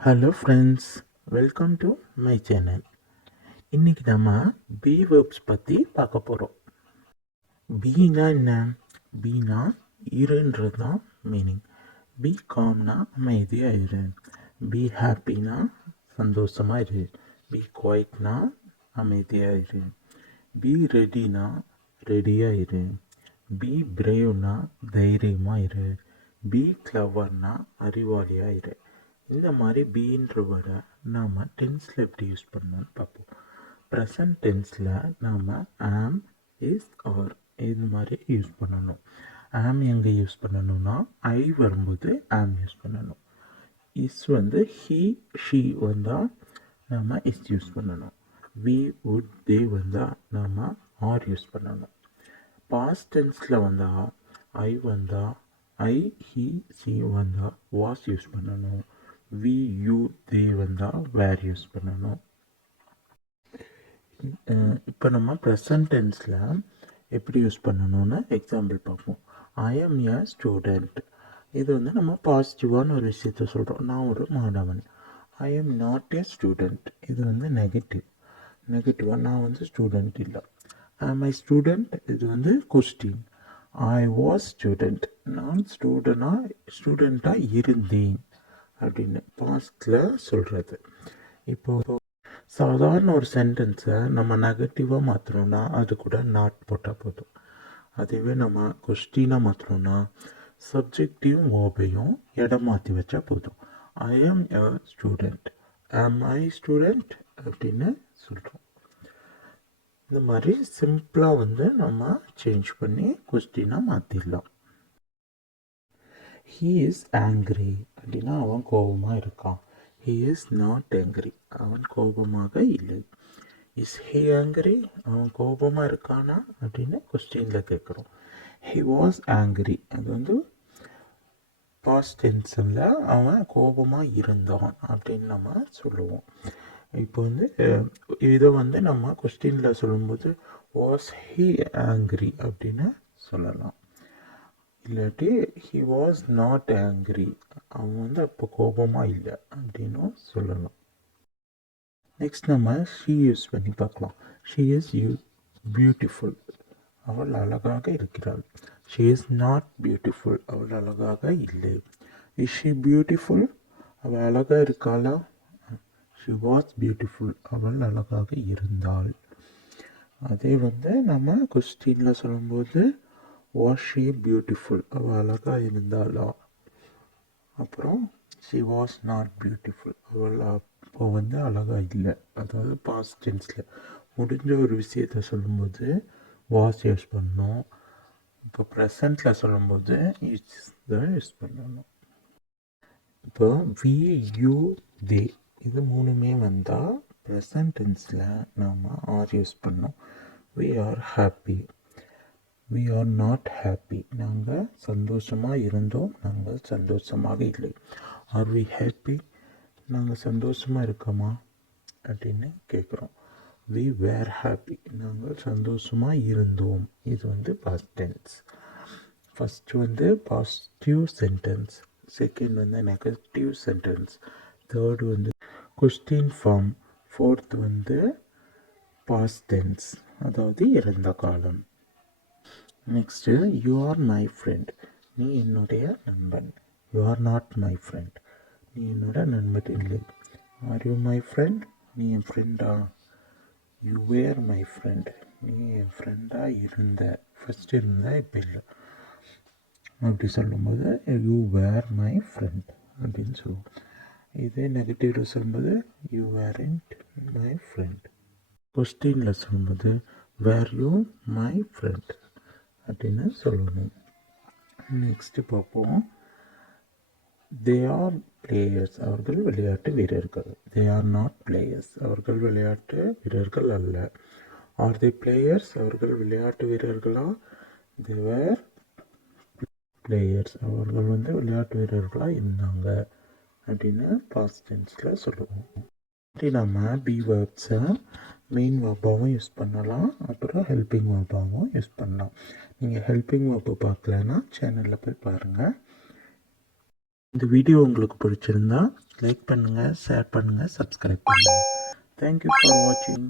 Hello friends, welcome to my channel. இன்றைக்கி நம்ம B verbs பற்றி பார்க்க போகிறோம். பீனா என்ன? பீனா இருன்றது தான் மீனிங். பி காம்னா அமைதியாக இரு. பி ஹாப்பினா சந்தோஷமாக இரு. பி குவைட்னா அமைதியாக இரு. பி ரெடினா ரெடியாக இரு. பி பிரேவ்னா தைரியமாக இரு. பி கிளவர்னா அறிவாளியாக இரு. இந்த மாதிரி பீன்ற வேர்டை நாம் டென்ஸில் எப்படி யூஸ் பண்ணணும்னு பார்ப்போம். ப்ரெசன்ட் டென்ஸில் நாம் ஆம், இஸ், ஆர் இது மாதிரி யூஸ் பண்ணணும். ஆம் எங்கே யூஸ் பண்ணணும்னா ஐ வரும்போது ஆம் யூஸ் பண்ணணும். இஸ் வந்து ஹீ ஷீ வந்தால் நாம் இஸ் யூஸ் பண்ணணும். வி வுட் தே வந்தால் நாம் ஆர் யூஸ் பண்ணணும். பாஸ்ட் டென்ஸில் வந்தால் ஐ வந்தால் ஐ ஹீ சி வந்தால் வாஸ் யூஸ் பண்ணணும். வி யூ தே வந்தால் வேர் யூஸ் பண்ணணும். இப்போ நம்ம ப்ரெசன்ட் டென்ஸில் எப்படி யூஸ் பண்ணணும்னு எக்ஸாம்பிள் பார்ப்போம். I M A student. இது வந்து நம்ம பாசிட்டிவான ஒரு விஷயத்த சொல்கிறோம். நான் ஒரு மாணவன். I am not A student. இது வந்து நெகட்டிவாக நான் வந்து ஸ்டூடெண்ட் இல்லை. ஆம் ஐ ஸ்டூடெண்ட் இது வந்து கொஸ்டின். I was student. நான் ஸ்டூடெண்ட்டாக இருந்தேன் அப்படின்னு பாஸ்டில் சொல்கிறது. இப்போது சாதாரண ஒரு சென்டென்ஸை நம்ம நெகட்டிவாக மாற்றணும்னா அது கூட நாட் போட்டால் போதும். அதுவே நம்ம கொஸ்டினாக மாற்றணும்னா சப்ஜெக்டையும் வேர்பையும் இடம் மாற்றி வச்சா போதும். ஐ ஆம் எ ஸ்டூடெண்ட், ஆம் ஐ ஸ்டூடெண்ட் அப்படின்னு சொல்கிறோம். இந்த மாதிரி சிம்பிளாக வந்து நம்ம சேஞ்ச் பண்ணி கொஸ்டினாக மாற்றிடலாம். ஹீ இஸ் ஆங்க்ரி அப்படின்னா அவன் கோபமாக இருக்கான். ஹீ இஸ் நாட் ஆங்க்ரி, அவன் கோபமாக இல்லை. இஸ் ஹீ ஆங்க்ரி, அவன் கோபமாக இருக்கானா அப்படின்னு கொஸ்டினில் கேட்குறோம். ஹி வாஸ் ஆங்க்ரி, அது வந்து பாஸ்ட் டென்ஸில் அவன் கோபமாக இருந்தான் அப்படின்னு நம்ம சொல்லுவோம். இப்போ வந்து இதை வந்து நம்ம கொஸ்டினில் சொல்லும்போது வாஸ் ஹீ ஆங்க்ரி அப்படின்னு சொல்லலாம். இல்லாட்டி ஹி வாஸ் நாட் ஆங்க்ரி, அவன் வந்து அப்போ கோபமாக இல்லை அப்படின்னும் சொல்லலாம். நெக்ஸ்ட் நம்ம ஷீ யூஸ் பண்ணி பார்க்கலாம். ஷீ இஸ் பியூட்டிஃபுல், அவள் அழகாக இருக்கிறாள். ஷீ இஸ் நாட் பியூட்டிஃபுல், அவள் அழகாக இல்லை. இஸ் ஷீ பியூட்டிஃபுல், அவள் அழகாக இருக்காளா? ஷி வாஸ் பியூட்டிஃபுல், அவள் அழகாக இருந்தாள். அதே வந்து நம்ம கொஸ்டினில் சொல்லும்போது வாஸ் ஷீ பியூட்டிஃபுல், அவள் அழகாக இருந்தாளா? அப்புறம் ஷி வாஸ் நாட் பியூட்டிஃபுல், அவள் அப்போ வந்து அழகாக இல்லை. அதாவது பாஸ்ட் டென்ஸில் முடிஞ்ச ஒரு விஷயத்தை சொல்லும்போது வாஸ் யூஸ் பண்ணணும். இப்போ ப்ரெசண்ட்டில் சொல்லும்போது இட்ஸ் தான் யூஸ் பண்ணணும். இப்போ வி யூ தே இது மூணுமே வந்தால் ப்ரெசன்ட் டென்ஸில் நாம் ஆர் யூஸ் பண்ணோம். We are happy, we are not happy, நாங்கள் சந்தோஷமாக இருந்தோம், நாங்கள் சந்தோஷமாக இல்லை. ஆர் வி ஹாப்பி, நாங்கள் சந்தோஷமாக இருக்கோமா அப்படின்னு கேட்குறோம். வி வேர் ஹாப்பி, நாங்கள் சந்தோஷமாக இருந்தோம். இது வந்து பாஸ்ட் டென்ஸ். ஃபஸ்ட்டு வந்து பாசிட்டிவ் சென்டென்ஸ், செகண்ட் வந்து நெகட்டிவ் சென்டென்ஸ், தேர்டு வந்து கொஸ்டின் ஃபார்ம், ஃபோர்த் வந்து பாஸ்ட் டென்ஸ் அதாவது இறந்த காலம். Next you are my friend, நீ என்னுடைய நண்பன். You are not my friend, நீ என்னோட நண்பன் இல்லை. ஆர் யூ மை ஃப்ரெண்ட், நீ என் ஃப்ரெண்டா? யூ வேர் மை ஃப்ரெண்ட், நீ என் ஃப்ரெண்டாக இருந்த. ஃபஸ்ட்டு இருந்த இப்போ இல்லை அப்படி சொல்லும்போது யூ வேர் மை ஃப்ரெண்ட் அப்படின்னு சொல்லுவோம். இதே நெகட்டிவில் சொல்லும்போது யூ வேரண்ட் மை ஃப்ரெண்ட். கொஸ்டினில் சொல்லும்போது வேர் யூ மை ஃப்ரெண்ட் அப்படின்னு சொல்லணும். நெக்ஸ்ட்டு பார்ப்போம். தே ஆர் பிளேயர்ஸ், அவர்கள் விளையாட்டு வீரர்கள். தே ஆர் நாட் பிளேயர்ஸ், அவர்கள் விளையாட்டு வீரர்கள் அல்ல. ஆர் தே பிளேயர்ஸ், அவர்கள் விளையாட்டு வீரர்களா? தே வேர் பிளேயர்ஸ், அவர்கள் வந்து விளையாட்டு வீரர்களாக இருந்தாங்க அப்படின்னு பாஸ்ட் டென்ஸில் சொல்லுவோம். நம்ம பி வேர்ப்ஸை மெயின் வேர்பாகவும் யூஸ் பண்ணலாம், அப்புறம் ஹெல்பிங் வேர்பாகவும் யூஸ் பண்ணலாம். நீங்கள் ஹெல்பிங் வேர்பை பார்க்கலன்னா சேனலில் போய் பாருங்கள். இந்த வீடியோ உங்களுக்கு பிடிச்சிருந்தா லைக் பண்ணுங்கள், ஷேர் பண்ணுங்கள், சப்ஸ்கிரைப் பண்ணுங்கள். தேங்க்யூ ஃபார் வாட்சிங்.